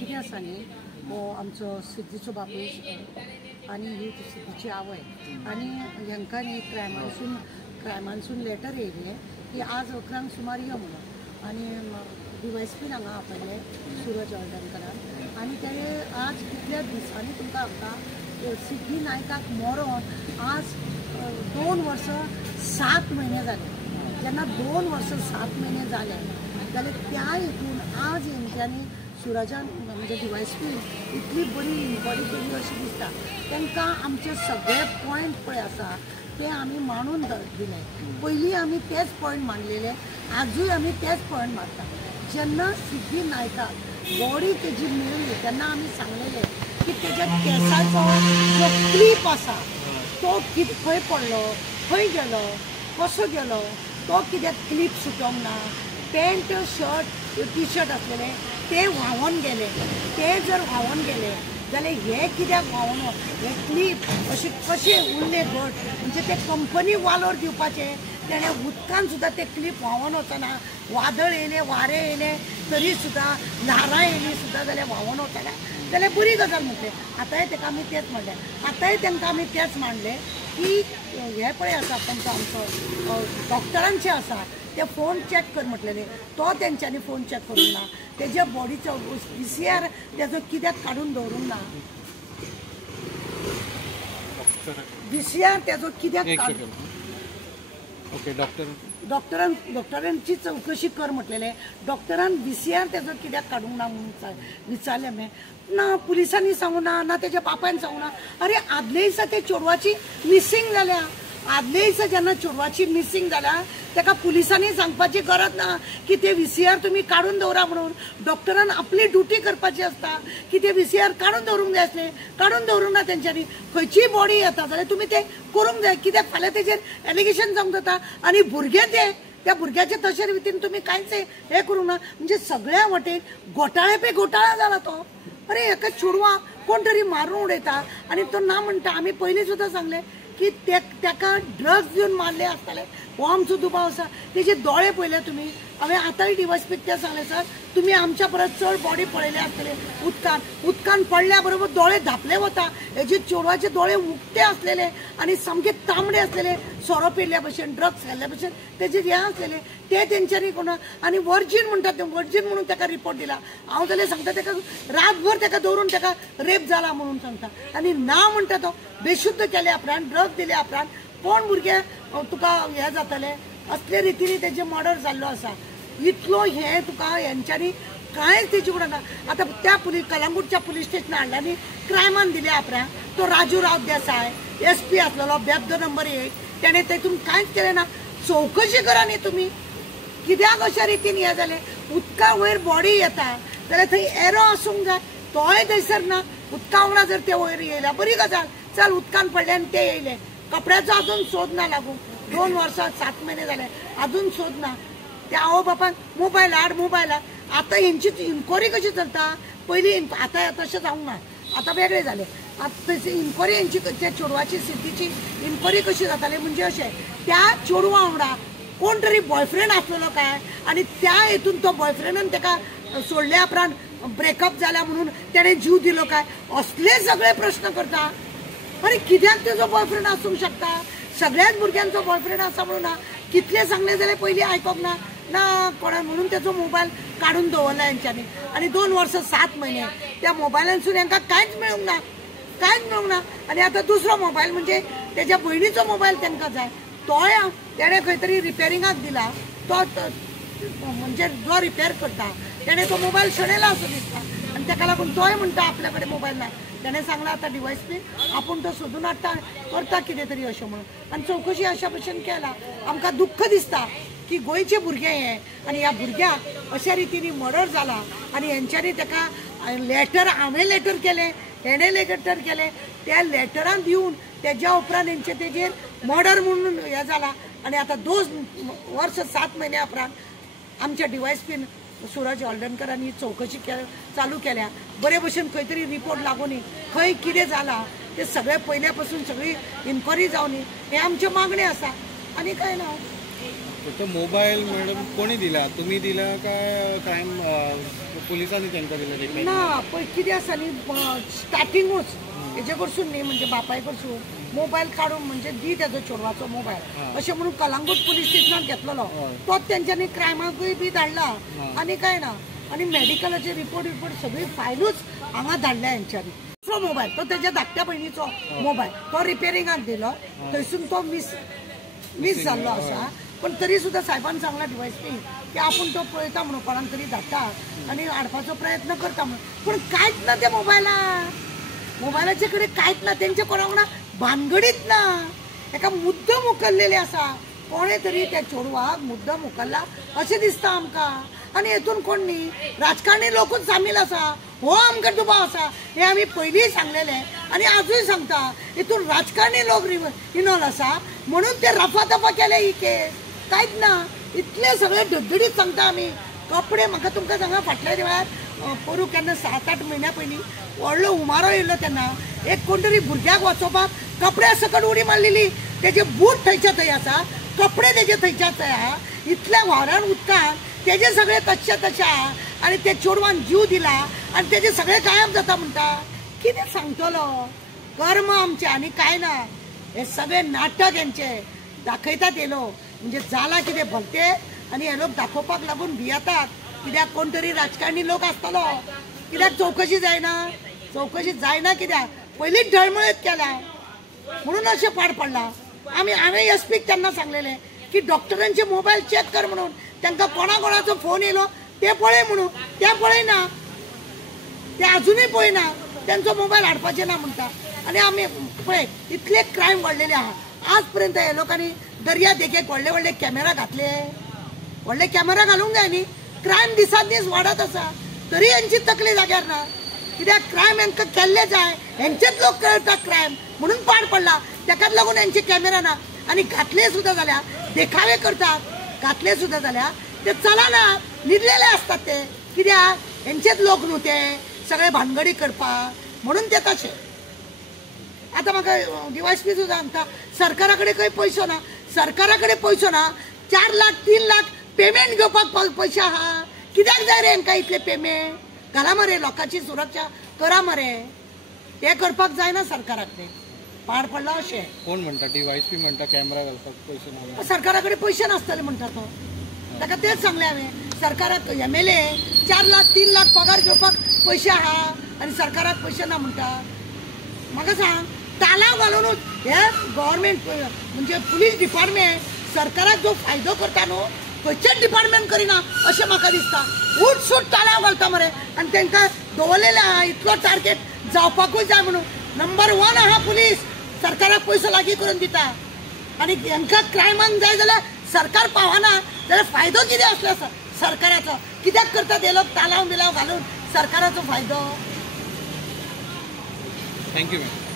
कितें आसा न्ही हो आमचो सिद्धीचो बापूस आनी ही सिद्धीची आवय आनी हांकां न्ही क्रायमानसून लेटर येयलें की आज 11 सुमार यो म्हणून आनी DYSP हांगा आपयले सुरज हळदणकरान आनी तेणें आज कितल्या दिसांनी तुमकां सांगता सिद्धी नायकाक मरोन आज 2 वर्सां 7 म्हयने जाले जेन्ना 2 वर्सां 7 म्हयने जाले जाल्यार त्या हितून आज हेंच्यांनी सुरजान म्हणजे DYSP इतली बरी इन्क्वायरी केली अशी दिसता तांकां आमचे सगळे पॉयंट पळय आसा ते आमी मांडून दिले पयलीं आमी तेच पॉयंट मांडलेले आजूय आमी तेच पॉयंट मारता जेन्ना सिद्धी नायकाक बॉडी तेजी मेळ्ळी तेन्ना आमी सांगलेले की तेज्या केसाचो जो क्लीप आसा तो खंय पडलो खंय गेलो कसो गेलो तो कित्याक क्लीप सुटोंक ना पॅन्ट शर्ट टी शर्ट आसलेले ते व्हांवोन गेले ते जर व्हांवोन गेले जाल्यार हे कित्याक व्हांवोन हे क्लीप अशे कशे उरले घट म्हणजे ते कंपनी वालोर दिवपाचे तेणें उदकान सुद्दां ते क्लीप व्हांवोन वचना वादळ येयले वारे येयले तरी सुद्दां ल्हारां येयलीं सुद्दां जाल्यार व्हांवोन वचना जाल्यार बरी गजाल म्हटलें आतांय ताका आमी तेंच म्हणलें आतांय तांकां आमी तेंच मांडलें की हे पळय आसा तांचो आमचो डॉक्टरांचे आसा ते फोन चॅक कर म्हटलेले तो तेंच्यांनी फोन चॅक करूंक ना तेज्या बॉडीचो PCR तेजो कित्याक काडून दवरूंक ना PCR तेजो कित्याक काडून ओके डॉक्टरांची चवकशी कर म्हटलेले डॉक्टरान PCR तेजो कित्याक काडूंक ना म्हणून विचारलें हांवें ना पुलिसांनी सांगूं ना तेज्या बापायन सांगूं ना अरे आदले दिसा ते चेडवाची मिसींग जाल्या आदले दिसा जेन्ना चेडवाची मिसींग जाल्या ताका पुलिसांनी सांगपाची गरज ना की ते VCR तुमी काडून दवरा म्हणून डॉक्टरान आपली ड्युटी करपाची आसता की ते VCR काडून दवरूंक जाय आसले काडून दवरूंक ना तेंच्यांनी खंयचीय बॉडी येता जाल्यार तुमी ते करूंक जाय कित्याक फाल्यां तेजेर एलिगेशन जावंक जाता आनी भुरगे ते त्या भुरग्याचे तशे रितीन तुमी कांयच हे करूंक ना म्हणजे सगळ्या वटेन घोटाळे पे घोटाळा जाला तो अरे एका चेडवा कोण तरी मारून उडयता आनी तो ना म्हणटा आमी पयलीं सुद्दां सांगलें की ताका ड्रग्स दिवन मारले आसताले हो आमचो दुबाव आसा तेजे दोळे पळयले तुमी हांवें आतांय DYSP ते सांगलें सर तुमी आमच्या परस चड बॉडी पळयले आसतले उदकान पडल्या बरोबर दोळे धापले वता हेजे चेडवाचे दोळे उक्ते आसलेले आनी सामके तांबडे आसलेले सोरो पिल्ल्या भशेन ड्रग्स खाल्ल्या भशेन तेजे हे आसलेले ते तेंच्यांनी कोणा आनी वर्जीन म्हणटा ते वर्जीन म्हणून ताका रिपोर्ट दिला हांव जाल्यार सांगता ताका रातभर ताका दवरून ताका रेप जाला म्हणून सांगता आनी ना म्हणटा तो बेशुद्ध केले उपरांत ड्रग्स दिले उपरांत कोण भुरगे तुका हे जातले असले रितीनी तेजे मर्डर जाल्लो आसा इतलो हे तुका हेंच्यांनी कांयच तेजे फुडें ना आतां त्या कलंगूटच्या पुलीस स्टेशनार हाडल्यानी क्रायमान दिल्या उपरांत तो राजू राव देसाय SP आसलेलो बेब्दो नंबर 1 तेणें तेतून कांयच केलें ना चवकशी करा न्ही तुमी कित्याक अशा रितीन हे जालें उदका वयर बॉडी येता जाल्यार थंय एरो आसूंक जाय तोय थंयसर ना उदका वांगडा जर ते वयर येयल्या बरी गजाल चल उदकान पडले आनी ते येयले कपड्याचो अजून सोद ना लागू 2 वर्सां 7 म्हयने जाले अजून सोद ना त्या आवय बापान मोबायल हाड आतां हेंची इन्क्वायरी कशी चलता पयलीं आतां तशें जावंक ना आतां वेगळें जालें आतां इन्क्वायरी हेंची त्या चेडवाची सिद्धीची इन्क्वायरी कशी जाताली म्हणजे अशें त्या चेडवा वांगडा कोण तरी बॉयफ्रेंड आसलेलो काय आनी त्या हेतून तो बॉयफ्रेंडान ताका सोडल्या उपरांत ब्रेकअप जाल्या म्हणून तेणें जीव दिलो काय असले सगळे प्रश्न करता अरे कित्याक तेजो बॉयफ्रेंड आसूंक शकता सगळ्याच भुरग्यांचो बॉयफ्रेंड आसा म्हणून ना कितले सांगले जाल्यार पयलीं आयकोंक ना कोणा म्हणून तेजो मोबायल काडून दवरला हेंच्यांनी आनी 2 वर्सां 7 म्हयने त्या मोबायलांसून हांकां कांयच मेळूंक ना आनी आतां दुसरो मोबायल म्हणजे तेज्या भयणीचो मोबायल तांकां जाय तोय तेणें खंय तरी रिपेरिंगाक दिला तो म्हणजे जो रिपेर करता तेणें तो मोबायल शणयला असो दिसता आनी ताका लागून तोय म्हणटा आपल्या कडेन मोबायल ना तेणें सांगलां आतां DYSP आपूण तो सोदून हाडटा करता कितें तरी अशें म्हणून आनी चवकशी अशा भशेन केला आमकां दुख्ख दिसता की गोंयचे भुरगे हे आनी ह्या भुरग्याक अशा रितीनी मर्डर जाला आनी हेंच्यांनी ताका हांवें लेटर केलें हेणें लेटर केलें त्या लेटरान दिवन तेज्या उपरांत हेंचे तेजेर मर्डर म्हणून हें जाला आनी आतां 2 वर्सां 7 म्हयन्या उपरांत आमच्या DYSPन सुरज हळदणकरांनी चवकशी चालू केल्या बरे भशेन खंय तरी रिपोर्ट लागून खंय कितें जाला ते सगळे पयल्या पासून सगळी इन्क्वायरी जावनी हे आमचे मागणे आसा आनी कांय ना तो मोबाईल मॅडम कोणी दिला, तुम्ही दिला काय क्राईम पोलिसांनी त्यांका दिला? ना पण कितें आसा न्ही स्टार्टिंगूच हेजे कडसून न्ही म्हणजे बापाय कडसून मोबायल काडून म्हणजे दी तेजो चेडवाचो मोबायल अशें म्हणून कलंगूट पुलीस स्टेशनात घेतलेलो तोच तेंच्यांनी क्रायमाकूय बी धाडला आनी काय ना आनी मेडिकलाचे रिपोर्ट सगळी फायलूच हांगा धाडल्या हेंच्यांनी. दुसरो मोबायल तो तेज्या धाकट्या भयणीचो मोबायल तो रिपेरिंगाक दिलो थंयसून तो मिस जाल्लो आसा. पण तरी सुद्धा साहेबांनी सांगला डिवायसपी की आपण तो पळयता म्हणून कोणाक तरी धाडटा आनी हाडपाचो प्रयत्न करता म्हणून. पण कांयच ना त्या मोबायलाचे कडेन कांयच ना, तेंचे कोणा वांगडा भानगडीच ना. एका मुद्दम उखल्लेले आसा, कोणे तरी त्या चेडवाक मुद्दम उखल्ला अशें दिसता आमकां. आनी हेतून कोण न्ही राजकारणी लोकूच सामील आसा, हो आमकां दुबाव आसा हे आमी पयलींय सांगलेले आनी आजूय सांगता. हितून राजकारणी लोक इनवॉल्व आसा म्हणून ते रफादफा केले ही केस, कांयच ना. इतले सगळे धडधडीत सांगता आमी. कपडे म्हाका तुमकां सांगा फाटल्या दिवार पोरू केन्ना 7-8 म्हयन्या पयलीं व्हडलो हुमारो येयल्लो तेन्ना एक कोण तरी भुरग्याक वाचोवपाक कपड्या सकट उडी मारलेली, तेजे बूट थंयच्या थंय आसा, कपडे तेजे थंयच्या थंय आहा. इतल्या व्हावरान उदकान तेजे सगळे तशे आहा आनी ते चेडवान जीव दिला आनी तेजे सगळे गायब जाता म्हणटा. कितें सांगतलो? कर्म आमचे आनी काय ना. हे सगळे नाटक हेंचे दाखयतात येलो म्हणजे जाला कितें भलते आनी हे लोक दाखोवपाक लागून भियेतात. कित्याक कोण तरी राजकारणी लोक आसतलो, कित्याक चौकशी जायना कित्याक पयलींच ढळमळीत केल्या म्हणून अशें पाड पडला. हांवें एसपीक तेन्ना सांगलेले की डॉक्टरांचे मोबायल चॅक कर म्हणून, तांकां कोणाचो फोन येयलो ते पळय म्हणून. ते पळयना, ते अजूनय पळयना, त्यांचो मोबायल हाडपाचें ना म्हणटा. आनी आमी पळय इतले क्रायम वाडलेले आहा. आज पर्यंत हे लोकांनी दर्या देगेक व्हडले कॅमेरा घातले, व्हडले कॅमेरा घालूंक जाय न्ही. क्रायम दिसान दीस वाडत आसा तरी यांची तकली जाग्यार ना. कित्याक क्रायम हांकां केल्ले जाय, हेंचेच लोक करता क्रायम म्हणून पाड पडला. ताकाच लागून हेंचे कॅमेरा ना. आनी घातले सुद्दां जाल्यार देखावे करतात, घातले सुद्दां जाल्यार ते चलना, न्हिदलेले असतात ते. कित्याक हेंचेच लोक न्हू ते सगळे भानगडी करपाक म्हणून ते तशे. आता म्हाका डिवायसपी सुद्दां सांगता सरकारा कडेन खंय पयसो ना, सरकारा कडेन पयसो ना. 4 लाख 3 लाख पेमेंट घेवपाक पयशे आहा. कित्याक जाय रे हांकां इतले पेमेंट? घाला मरे लोकांची सुरक्षा करा मरे. ते करपाक जायना सरकाराक. ते पाड पडला अशें. कोण म्हणटा? डिवायसपी म्हणटा कॅमेरा घालपाक पयशे ना. सरकारा कडेन पयशे नासतले म्हणटा तो. ताका तेच सांगले हांवें. सरकाराक MLA 4 लाख 3 लाख पगार घेवपाक पयशे आहा आनी सरकाराक पयशे ना म्हणटा. म्हाका सांग तालाव घालूनच हे गव्हर्मेंट म्हणजे पुलीस डिपार्टमेंट सरकाराक जो फायदो करता न्हू खंयचेच डिपार्टमेंट करिना अशें म्हाका दिसता. उठसूट तालाव घालता मरे आनी तांकां दवरलेले आहा इतलो टार्गेट जावपाकूच जाय म्हणून. नंबर 1 आहा पुलीस, सरकाराक पयसो लागीं करून दिता. आनी हांकां क्रायमाक जाय जाल्यार सरकार पावना जाल्यार फायदो कितें आसलो सरकाराचो? कित्याक करतात हे लोक तालाव बिलाव घालून सरकाराचो फायदो? Thank you ma'am.